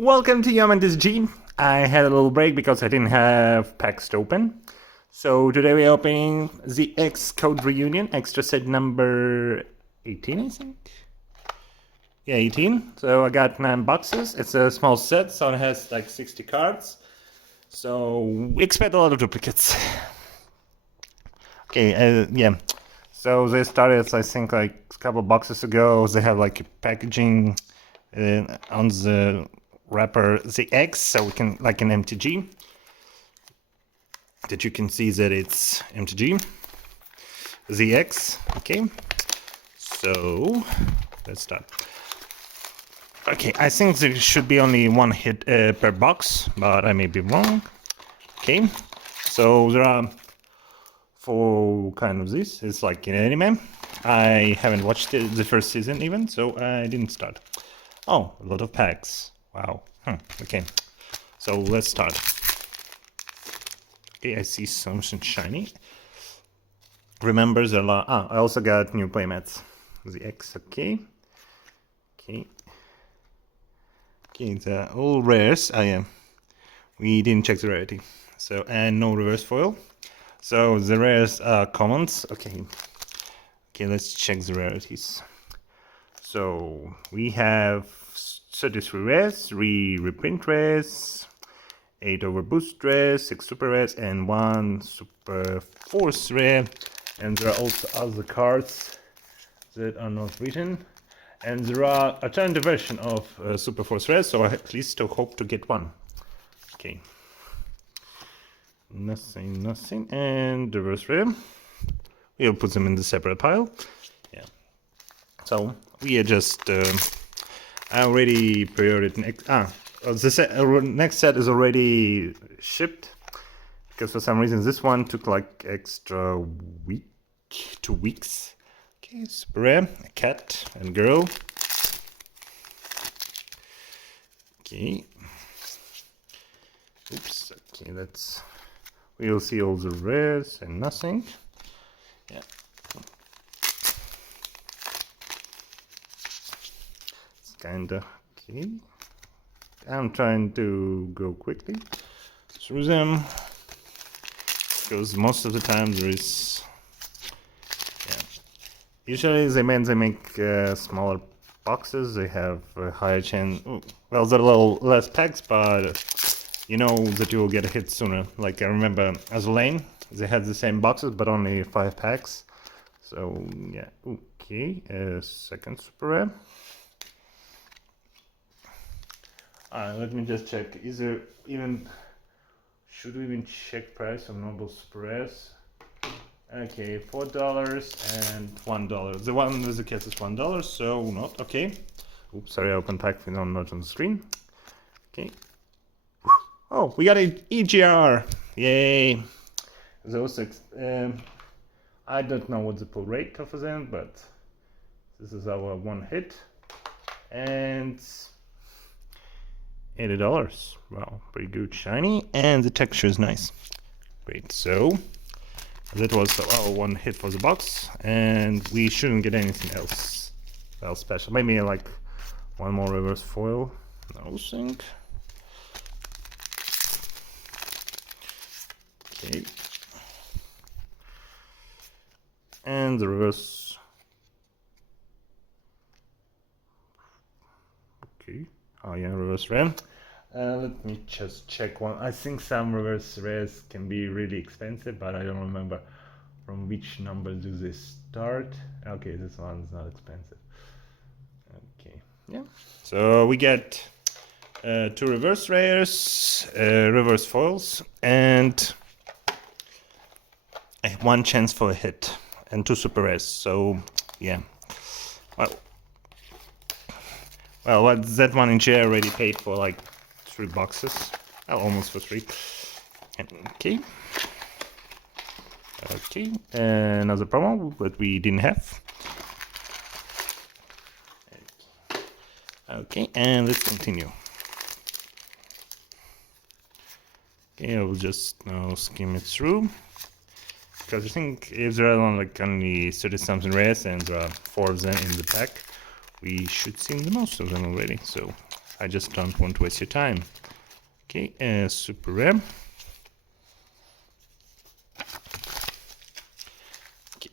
Welcome to Yamatis G. I had a little break because I didn't have packs to open. So today we're opening the X Code Reunion, extra set number 18, I think. Yeah, 18. So I got 9 boxes. It's a small set, so it has like 60 cards. So we expect a lot of duplicates. Okay, yeah. So they started, I think, like a couple boxes ago. They have like packaging on the wrapper, the X, so we can, like an MTG, that you can see that it's MTG, the X. Okay, so let's start. Okay, I think there should be only one hit per box, but I may be wrong. Okay, so there are 4 kind of this. It's like an anime. I haven't watched the first season even, so I didn't start. Oh, a lot of packs. Wow. Okay, so let's start. Okay, I see something shiny. Remember the I also got new playmats. The X, okay. Okay, the all rares. We didn't check the rarity. So, and no reverse foil. So the rares are commons. Okay, let's check the rarities. So we have 33 rares, 3 reprint rares, 8 overboost rares, 6 super rares, and 1 super force rare. And there are also other cards that are not written. And there are alternative version of super force rares, so I at least hope to get one. Okay. Nothing. And the reverse rare. We'll put them in the separate pile. Yeah. So we are just I already pre-ordered the next set is already shipped, because for some reason this one took like extra 2 weeks. Okay, super rare, a cat and girl. Okay. Oops. Okay, we'll see all the rares and nothing. Yeah. Kinda okay. I'm trying to go quickly through them, because most of the time there is. Yeah. Usually they make smaller boxes. They have a higher chance. Well, they're a little less packs, but you know that you will get a hit sooner. Like I remember Azulane, they had the same boxes but only 5 packs. So yeah. Okay. Second super rare. Let me just check. Should we even check price on Noble Super Rares? Okay, $4 and $1. The one with the cat is $1, so not okay. Oops, sorry, I opened pack with not on the screen. Okay. Oh, we got an EGR! Yay! Those I don't know what the pull rate of them, but this is our one hit. And $80. Wow, pretty good, shiny, and the texture is nice. Great, so that was our one hit for the box, and we shouldn't get anything else special. Maybe like one more reverse foil. Nothing. Okay. And the reverse. Okay. Oh yeah, reverse rare. Let me just check one. I think some reverse rares can be really expensive, but I don't remember from which number do they start. Okay, this one's not expensive. Okay, yeah. So we get 2 reverse rares, reverse foils, and 1 chance for a hit, and 2 super rares. So yeah. Well, that one in J already paid for like 3 boxes. Well, almost for 3. Okay. Okay, another promo that we didn't have. Okay, and let's continue. Okay, I will just now skim it through, because I think if there are only 30-something rares and there are 4 of them in the pack, we should see the most of them already. So I just don't want to waste your time. Okay, super rare. Okay.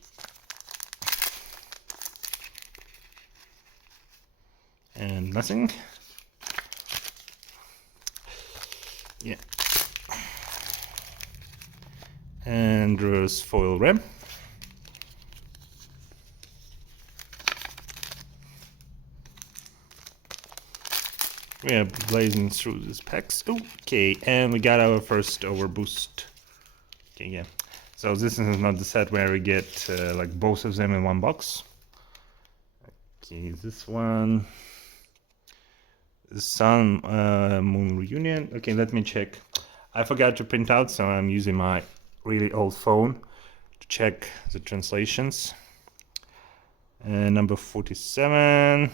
And nothing. Yeah. And reverse foil rare. We are blazing through these packs. Okay, and we got our first overboost. Okay, yeah. So this is not the set where we get like both of them in one box. Okay, this one. Sun Moon Reunion. Okay, let me check. I forgot to print out, so I'm using my really old phone to check the translations. Number 47.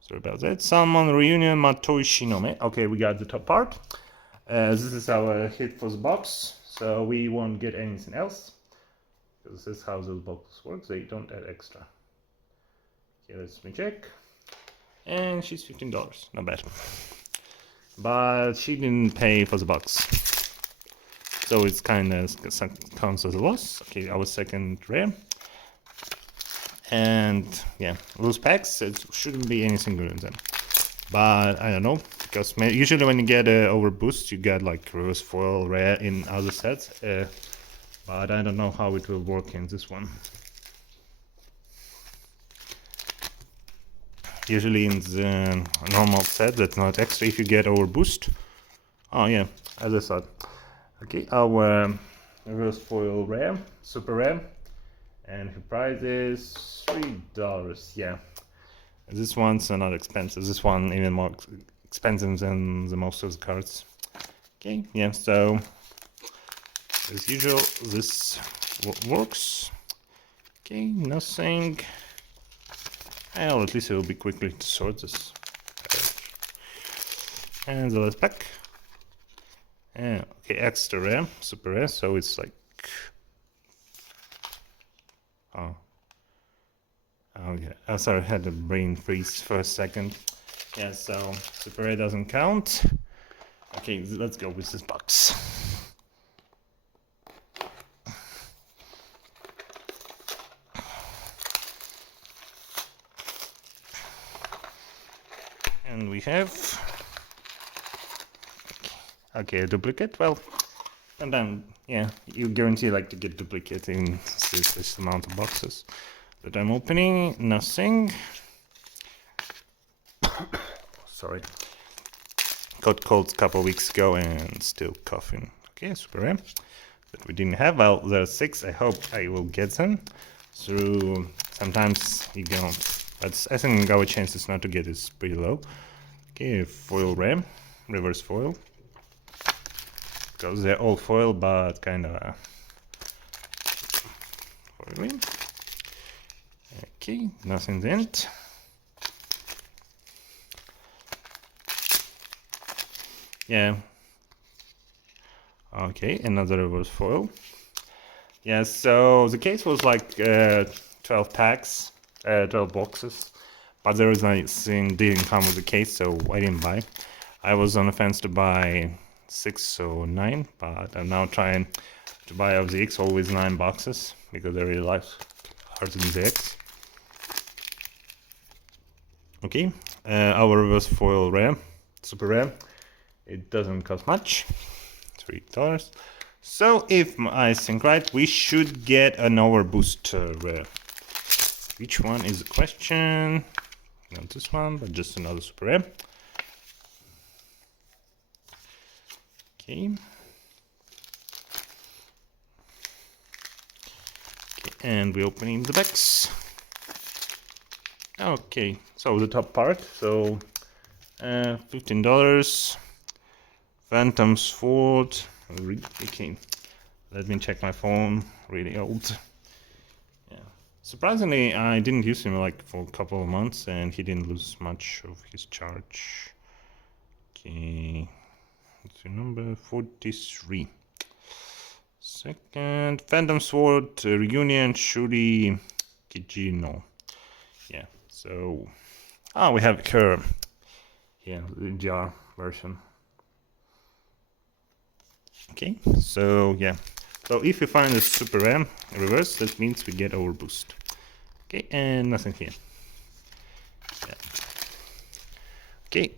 Sorry about that. Salmon Reunion Matoi Shinome. Okay, we got the top part. This is our hit for the box, so we won't get anything else. Because this is how those boxes work, they don't add extra. Okay, let me check. And she's $15, not bad. But she didn't pay for the box. So it's kind of counts as a loss. Okay, our second rare. And yeah, loose packs, it shouldn't be anything good in them. But I don't know, because usually when you get a overboost, you get like reverse foil rare in other sets. But I don't know how it will work in this one. Usually in the normal set, that's not extra if you get overboost. Oh yeah, as I thought. Okay, our reverse foil rare, super rare. And her price is $3. Yeah, this one's not expensive. This one even more expensive than the most of the cards. Okay, yeah. So as usual, this works. Okay, nothing. Well, at least it will be quickly to sort this. And the last pack. And okay, extra rare, super rare. So it's like. Oh, yeah. Oh, sorry, I had a brain freeze for a second. Yeah, so super rare doesn't count. Okay, let's go with this box. And we have okay, a duplicate. Well, and then yeah, you guarantee like to get duplicate in this amount of boxes that I'm opening. Nothing. Sorry, got cold a couple weeks ago and still coughing. Okay, super rare that we didn't have. Well, there are 6. I hope I will get them through. Sometimes you don't, but I think our chances not to get is pretty low. Okay, foil rare, reverse foil. Because they're all foil, but kind of foiling. Okay, nothing in it. Yeah. Okay, another reverse foil. Yeah, so the case was like 12 packs, 12 boxes, but there was nothing didn't come with the case, so I didn't buy. I was on the fence to buy 6 or 9, but I'm now trying to buy of the X, always 9 boxes, because I really like Hearts in the X. Okay, our reverse foil rare, super rare. It doesn't cost much, $3. So if I think right, we should get an overboost rare. Which one is the question? Not this one, but just another super rare. Okay. And we're opening the packs. Okay, so the top part, so $15. Phantom Sword. Okay, let me check my phone. Really old. Yeah. Surprisingly, I didn't use him like for a couple of months, and he didn't lose much of his charge. Okay, what's your number? 43. Second, Phantom Sword Reunion Shuri Kijino. Yeah. So, we have her yeah, the jar version. Okay, so yeah. So if you find a super rare reverse, that means we get our boost. Okay, and nothing here. Yeah. Okay,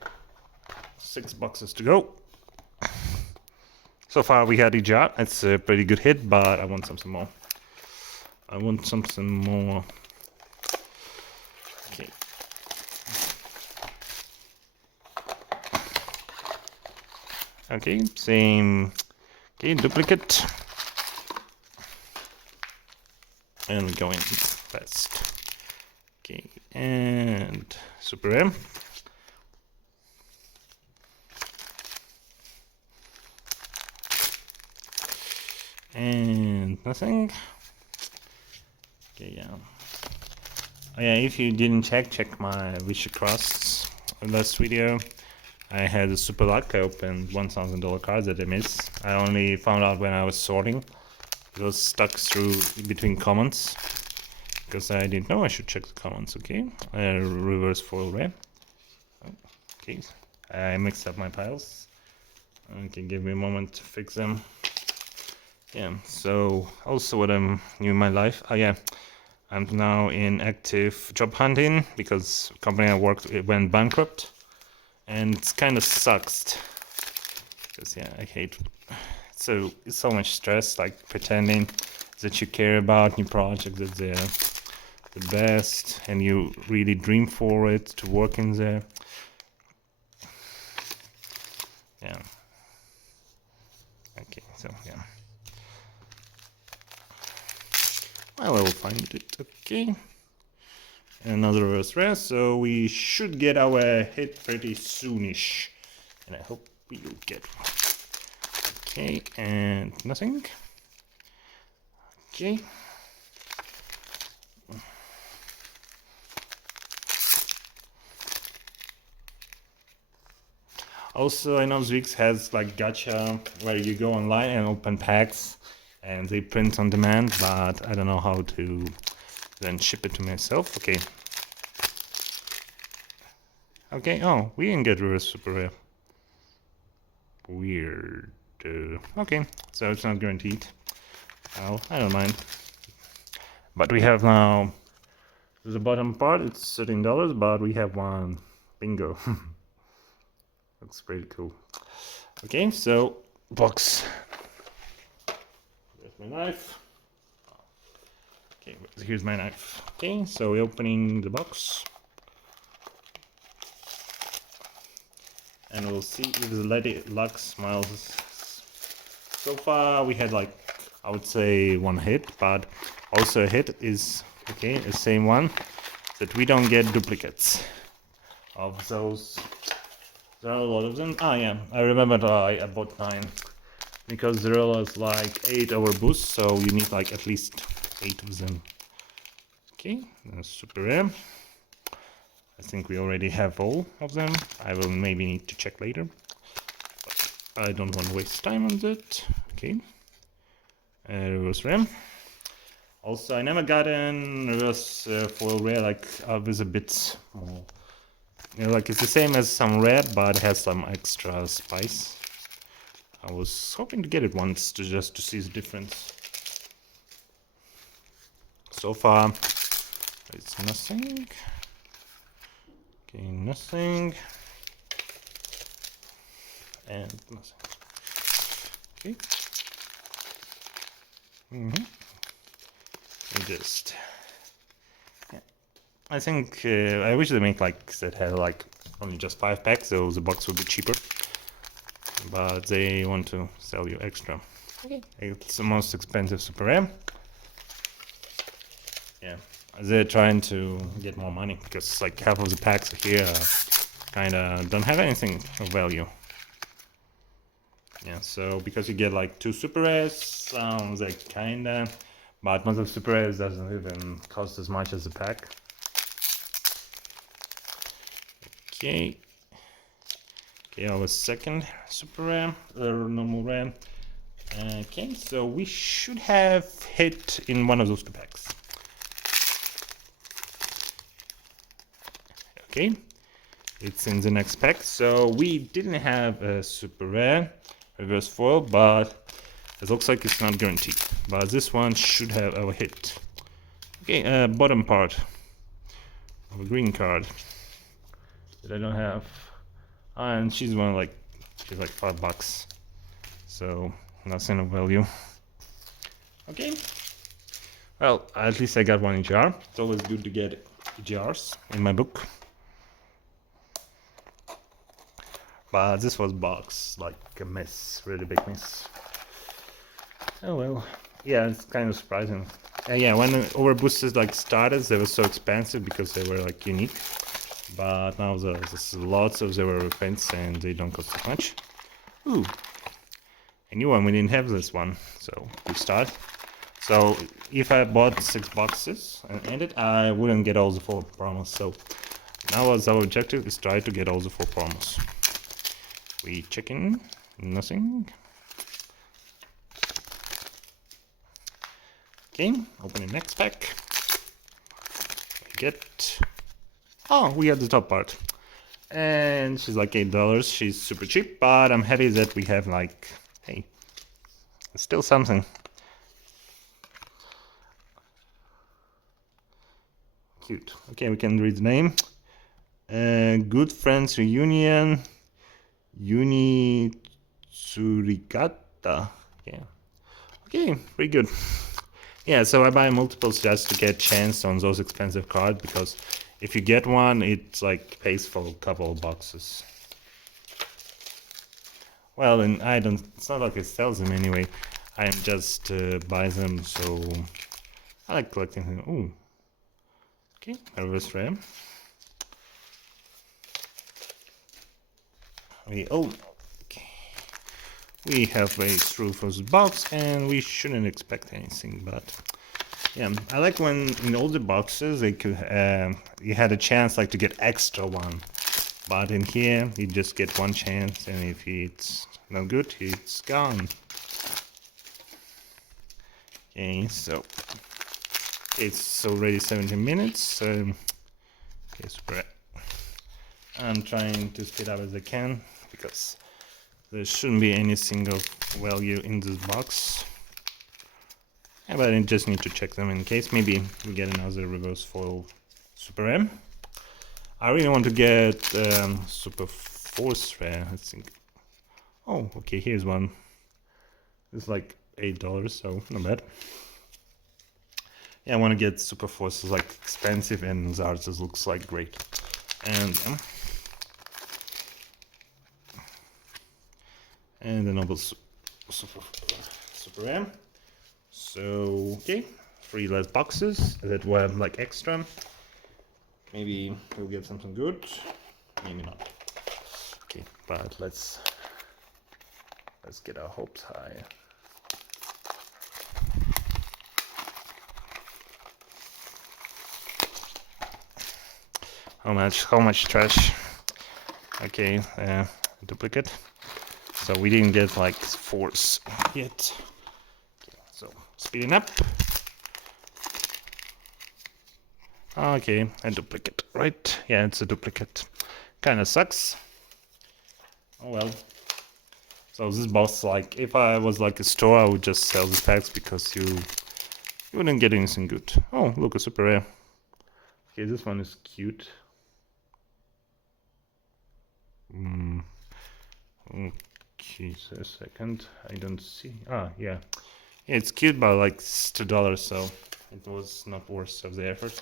6 boxes to go. So far we had a jar. It's a pretty good hit, but I want something more. I want something more. Okay. Okay, same. Okay, duplicate. And going fast. Okay, and super M. And nothing. Okay, yeah. Oh yeah, if you didn't check my Wish Across last video. I had a super luck. I opened $1,000 cards that I missed. I only found out when I was sorting. It was stuck through between comments because I didn't know I should check the comments. Okay, reverse foil rare. Okay, I mixed up my piles. Okay, give me a moment to fix them. Yeah, so also what I'm new in my life. Oh yeah, I'm now in active job hunting because the company I worked with went bankrupt, and it's kind of sucks. Because yeah, I hate. So it's so much stress, like pretending that you care about new projects, that they're the best, and you really dream for it to work in there. Yeah. Okay, so yeah. Well, I will find it. Okay. Another reverse rare, so we should get our hit pretty soonish, and I hope we will get one. Okay, and nothing. Okay. Also, I know Zwix has like gacha where you go online and open packs and they print on demand, but I don't know how to then ship it to myself. Okay. Okay, oh, we didn't get reverse super rare. Weird. Okay, so it's not guaranteed. Well, I don't mind. But we have now the bottom part, it's $13, but we have one. Bingo. Looks pretty cool. Okay, so box. There's my knife. Okay, here's my knife. Okay, so we're opening the box. And we'll see if the Lady Luck smiles. So far we had like, I would say one hit, but also a hit is, okay, the same one, that we don't get duplicates of those. There are a lot of them. Ah yeah, I remembered I bought 9. Because Zerilla is like 8 over boost, so you need like at least 8 of them. Okay, that's super rare. I think we already have all of them. I will maybe need to check later. But I don't want to waste time on that. Okay. Reverse rare. Also, I never got an reverse foil rare like with a bit more. You know, like it's the same as some rare, but it has some extra spice. I was hoping to get it once to just to see the difference. So far, it's nothing. Okay, nothing. And nothing. Okay. Just. Yeah. I think I wish they make like that had like only just 5 packs, so the box would be cheaper. But they want to sell you extra. Okay. It's the most expensive super rare. Yeah. They're trying to get more money because like half of the packs here kinda don't have anything of value. Yeah, so because you get like 2 super rares, they kinda, but most of the super rares doesn't even cost as much as the pack. Okay. Okay, our second super rare, normal rare. Okay, so we should have hit in one of those 2 packs. Okay, it's in the next pack. So we didn't have a super rare reverse foil, but it looks like it's not guaranteed. But this one should have a hit. Okay, bottom part of a green card that I don't have. And she's like $5, so nothing of value. Okay, well, at least I got one in jar. It's always good to get jars in my book. But this was box like a mess, really big mess. Oh well, yeah, it's kind of surprising. Yeah, when overboosters like started, they were so expensive because they were like unique. But now there's lots of the reprints and they don't cost that much. Ooh, a new one. We didn't have this one, so we start. So if I bought 6 boxes and ended, I wouldn't get all the 4 promos. So now as our objective is try to get all the 4 promos. We check in, nothing. Okay, open the next pack. We get, oh, we have the top part. And she's like $8. She's super cheap, but I'm happy that we have like, hey, still something. Cute. Okay, we can read the name. Good Friends Reunion. Uni Tsurikata. Yeah. Okay, pretty good. Yeah, so I buy multiples just to get chance on those expensive cards, because if you get one, it like pays for a couple of boxes. Well, and I don't, it's not like it sells them anyway. I just buy them, so I like collecting them. Ooh. Okay, reverse rare. Okay. We have a through first box, and we shouldn't expect anything, but yeah, I like when in all the boxes they could you had a chance like to get extra one, but in here you just get one chance, and if it's not good, it's gone. Okay, so it's already 17 minutes. Okay, super. I'm trying to speed up as I can because there shouldn't be any single value in this box. Yeah, but I just need to check them in case maybe we get another reverse foil super M. I really want to get super force rare, I think. Oh, okay, here's one. It's like $8, so not bad. Yeah, I want to get super force. It's like expensive, and Zartes looks like great. And the noble super M. So okay, 3 less boxes that were like extra. Maybe we'll get something good, maybe not. Okay, but let's get our hopes high. How much trash? Okay, duplicate. So we didn't get like force yet. Okay, so speeding up. Okay, a duplicate, right? Yeah, it's a duplicate. Kinda sucks. Oh well. So this boss, like, if I was like a store, I would just sell these packs because you wouldn't get anything good. Oh, look, a super rare. Okay, this one is cute. Okay, so a second. I don't see. Ah, yeah. It's cute, but like it's $2, so it was not worth of the effort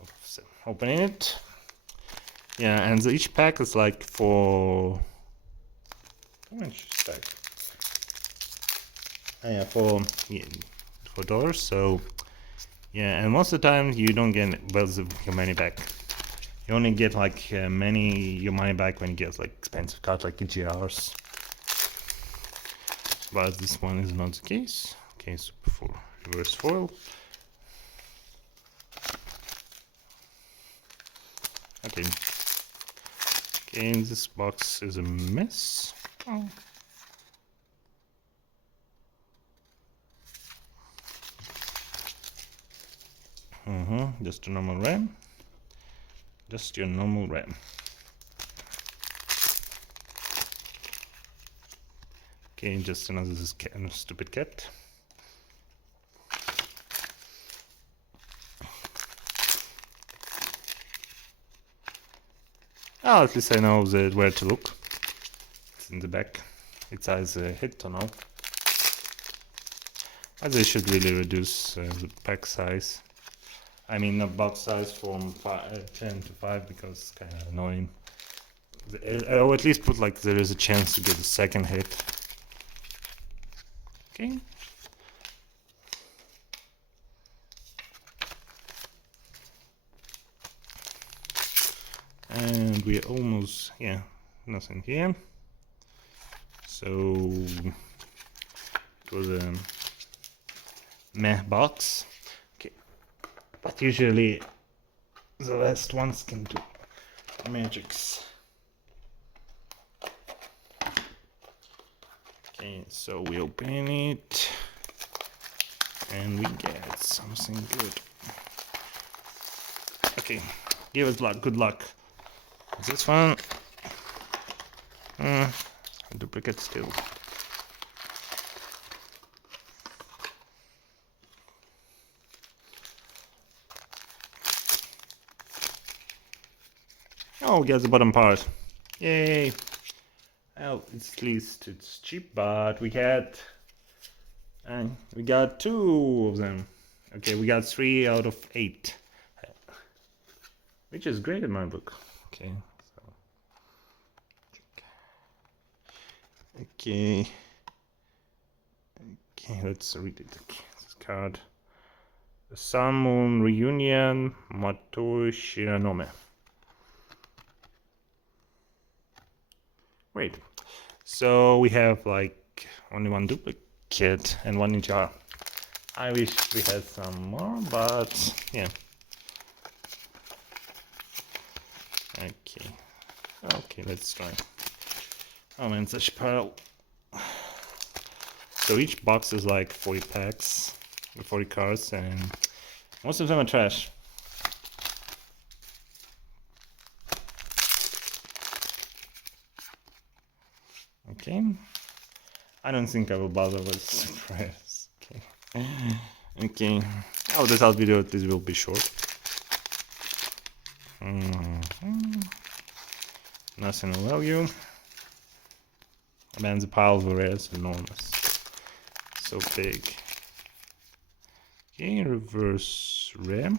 of opening it. Yeah, and each pack is like for how much is that? Yeah, for $4. So yeah, and most of the time you don't get wells of your money back. You only get like your money back when you get like expensive cards like GRs. But this one is not the case. Okay, super for reverse foil. Okay. Okay, this box is a mess. Oh. Just a normal RAM. Just your normal RAM. Okay, just another stupid cat. Oh, at least I know where to look. It's in the back. It has a hit tunnel. But they should really reduce the pack size. I mean, the box size from 10 to 5 because it's kind of annoying. Or at least put like there is a chance to get a second hit. Okay. And we're almost, yeah, nothing here. So it was a meh box. Okay, but usually the last ones can do magics. Okay, so we open it and we get something good. Okay, give us luck, good luck. This one, duplicate still. Oh, get the bottom part. Yay! Well, at least it's cheap, but we got 2 of them. Okay, we got 3 out of 8, which is great in my book. Okay, so okay, let's read it. Okay, this card: Sun Moon Reunion, Mato Shiranome. Great. So we have like only 1 duplicate and 1 in jar. I wish we had some more, but yeah. Okay, let's try. Oh man, such a pile. So each box is like 40 packs, 40 cards, and most of them are trash. Okay, I don't think I will bother with surprise. Okay. Oh, this last video, this will be short. Nothing of value. Man, the pile of rares is enormous. So big. Okay, reverse rare.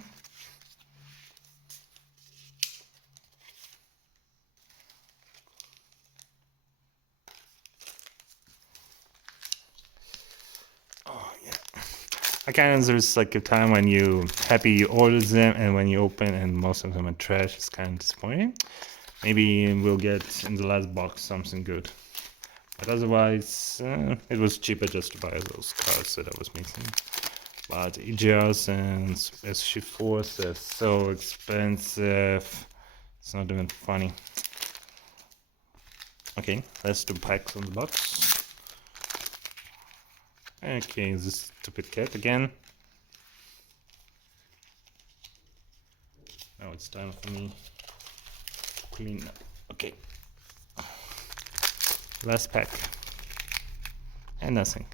Again, there's like a time when you happy you ordered them and when you open and most of them are trash, it's kind of disappointing. Maybe we'll get in the last box something good. But otherwise, it was cheaper just to buy those cards that I was missing. But EGRs and SG4s are so expensive. It's not even funny. Okay, let's do packs on the box. Okay, this stupid cat again. Now it's time for me to clean up. Okay. Last pack. And nothing.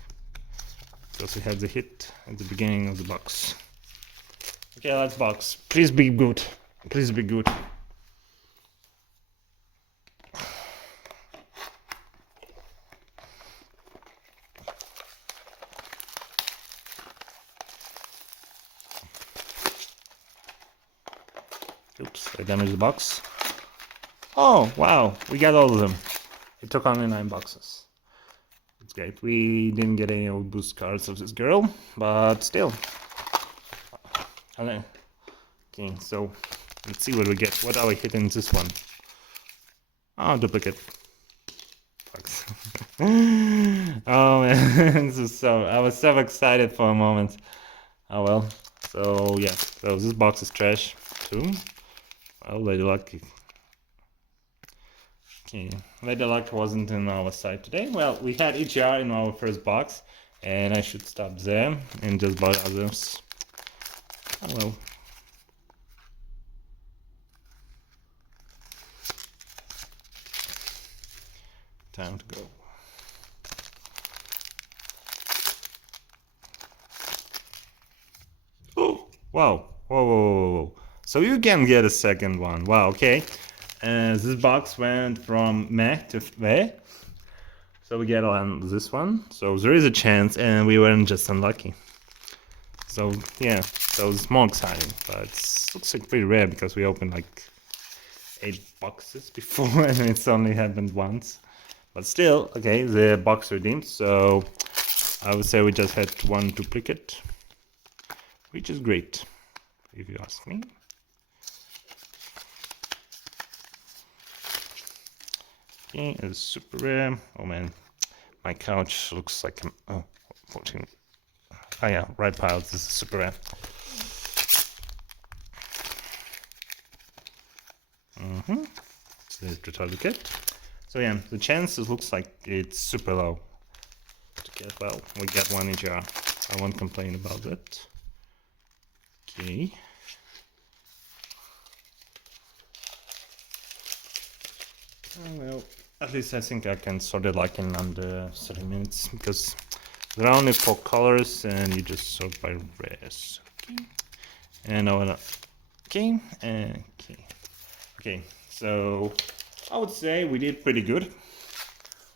Because we had the hit at the beginning of the box. Okay, last box. Please be good. Please be good. Oops, I damaged the box. Oh, wow, we got all of them. It took only 9 boxes. It's great. We didn't get any old boost cards of this girl, but still. Okay, so let's see what we get. What are we hitting this one? Oh, duplicate. Oh man, this is I was so excited for a moment. Oh well. So yeah, so this box is trash too. Well, Lady Luck. Okay, Lady Luck wasn't in our side today. Well, we had EGR in our first box, and I should stop there and just buy others. Oh well. Time to go. Wow. Whoa, whoa, whoa, whoa. So you can get a second one. Wow, okay. This box went from meh to meh. So we get on this one. So there is a chance, and we weren't just unlucky. So yeah, so it's more exciting, but it looks like pretty rare because we opened like 8 boxes before and it's only happened once. But still, okay, the box redeemed. So I would say we just had one duplicate, which is great, if you ask me. Okay, it's super rare. Oh man, my couch looks like oh, 14. Oh yeah, right piles. This is super rare. So there's the duplicate. So yeah, the chances looks like it's super low to get. Well, we get one in jar. I won't complain about that. Okay. Oh, well, at least I think I can sort it like in under 30 minutes because there are only 4 colors and you just sort by rares. Okay. And I wanna. Okay. Okay. Okay. So I would say we did pretty good.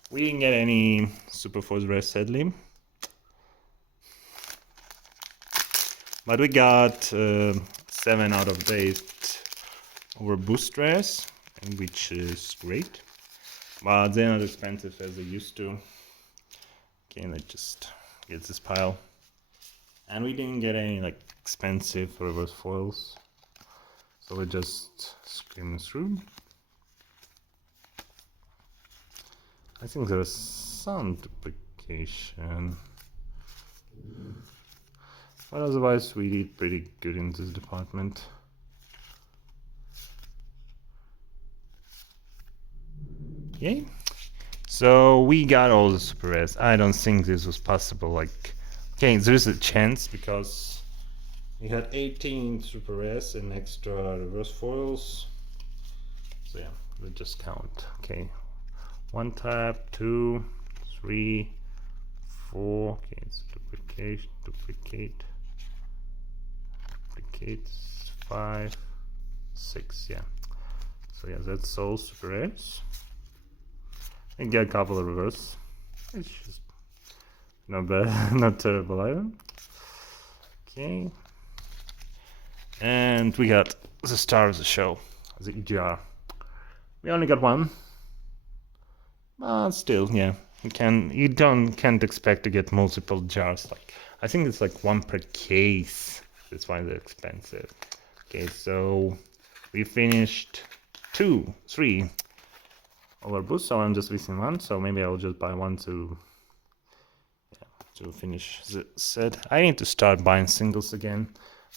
We didn't get any Super Force rares, sadly. But we got 7 out of 8 over boost rares, which is great. But they're not expensive as they used to. Okay, let's just get this pile. And we didn't get any like expensive reverse foils. So we're just screaming through. I think there's some duplication. But otherwise we did pretty good in this department. Okay. So we got all the super rares. I don't think this was possible. Like, okay, there's a chance because we had 18 super rares and extra reverse foils. So yeah, we'll just count. Okay, 1 tap, 2, 3, 4. Okay, it's duplicate, 5, 6. Yeah. So yeah, that's all super rares. And get a couple of reverse. It's just not bad, not terrible either. Okay. And we got the star of the show, the EGR. We only got one. But still, yeah. You can't expect to get multiple jars. Like I think it's like 1 per case. That's why they're expensive. Okay, so we finished 2, 3 over boost, so I'm just missing 1, so maybe I'll just buy 1 to finish the set. I need to start buying singles again,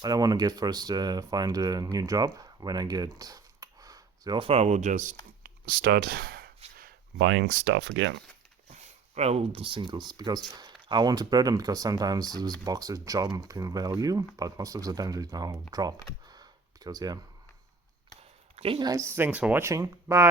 but I want to get first find a new job. When I get the offer, I will just start buying stuff again. Well, the singles, because I want to pair them, because sometimes these boxes jump in value, but most of the time they now drop, because yeah. Okay guys, thanks for watching, bye!